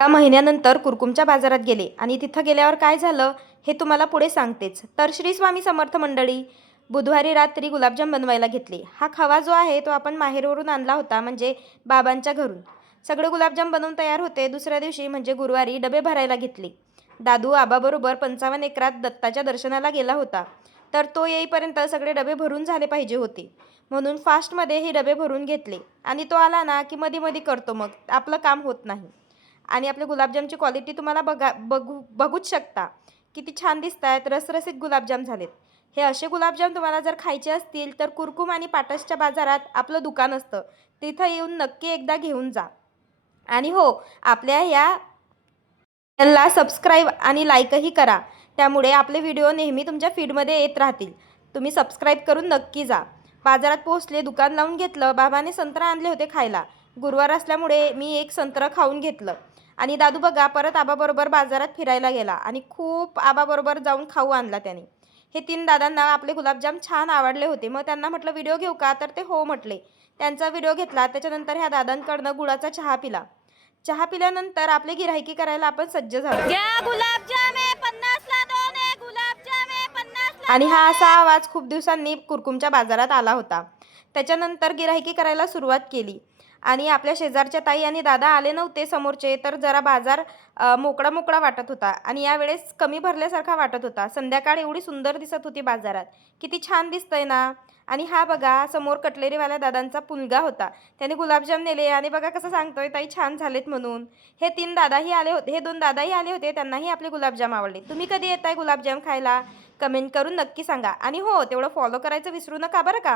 एका महिन्यानंतर कुरकुमच्या बाजारात गेले आणि तिथं गेल्यावर काय झालं हे तुम्हाला पुढे सांगतेच. तर श्री स्वामी समर्थ मंडळी, बुधवारी रात्री गुलाबजाम बनवायला घेतले. हा खवा जो आहे तो आपण माहेरवरून आणला होता, म्हणजे बाबांच्या घरून. सगळे गुलाबजाम बनवून तयार होते. दुसऱ्या दिवशी म्हणजे गुरुवारी डबे भरायला घेतले. दादू आबाबरोबर 55 एकरात दत्ताच्या दर्शनाला गेला होता. तर तो येईपर्यंत सगळे डबे भरून झाले पाहिजे होते, म्हणून फास्टमध्ये हे डबे भरून घेतले. आणि तो आला ना की मध्ये मध्ये करतो, मग आपलं काम होत नाही. आणि आपले गुलाबजामची क्वालिटी तुम्हाला बघूच शकता. किती छान दिसत आहेत, रसरसीत गुलाबजाम झालेत. हे असे गुलाबजाम तुम्हाला जर खायचे असतील तर कुरकुम आणि पाटसच्या बाजारात आपलं दुकान असतं, तिथं येऊन नक्की एकदा घेऊन जा. आणि हो, आपल्या या चॅनलला सबस्क्राईब आणि लाईकही करा, त्यामुळे आपले व्हिडिओ नेहमी तुमच्या फीडमध्ये येत राहतील. तुम्ही सबस्क्राईब करून नक्की जा. बाजारात पोहोचले, दुकान लावून घेतलं. बाबाने संत्रा आणले होते खायला. गुरुवार असल्यामुळे मी एक संत्रं खाऊन घेतलं. आणि दादू बघा परत आबाबरोबर बाजारात फिरायला गेला आणि खूप आबाबरोबर जाऊन खाऊ आणला त्याने. हे 3 दादांना आपले गुलाबजाम छान आवडले होते. मग त्यांना म्हटलं व्हिडिओ घेऊ का, तर ते हो म्हटले. त्यांचा व्हिडिओ घेतला. त्याच्यानंतर ह्या दादांकडनं गुळाचा चहा पिला. चहा पिल्यानंतर आपले गिऱ्हाईकी करायला आपण सज्ज झालो. गुलाबजाम आहे 50 ला 2 आहे, गुलाबजाम आहे 50 ला. आणि हा असा आवाज खूप दिवसांनी कुरकुमच्या बाजारात आला होता. त्याच्यानंतर गिऱ्हाईकी करायला सुरुवात केली. आणि आपल्या शेजारच्या ताई आणि दादा आले नव्हते समोरचे, तर जरा बाजार मोकळा मोकळा वाटत होता आणि यावेळेस कमी भरल्यासारखा वाटत होता. संध्याकाळ एवढी सुंदर दिसत होती बाजारात. किती छान दिसतंय ना. आणि हा बघा समोर कटलेरीवाल्या दादांचा मुलगा होता. त्याने गुलाबजाम नेले आणि बघा कसं सांगतोय ताई छान झालेत म्हणून. हे 3 दादाही आले होते, हे 2 दादाही आले होते, त्यांनाही आपले गुलाबजाम आवडले. तुम्ही कधी येताय गुलाबजाम खायला, कमेंट करून नक्की सांगा. आणि हो, तेवढं फॉलो करायचं विसरू नका बरं का.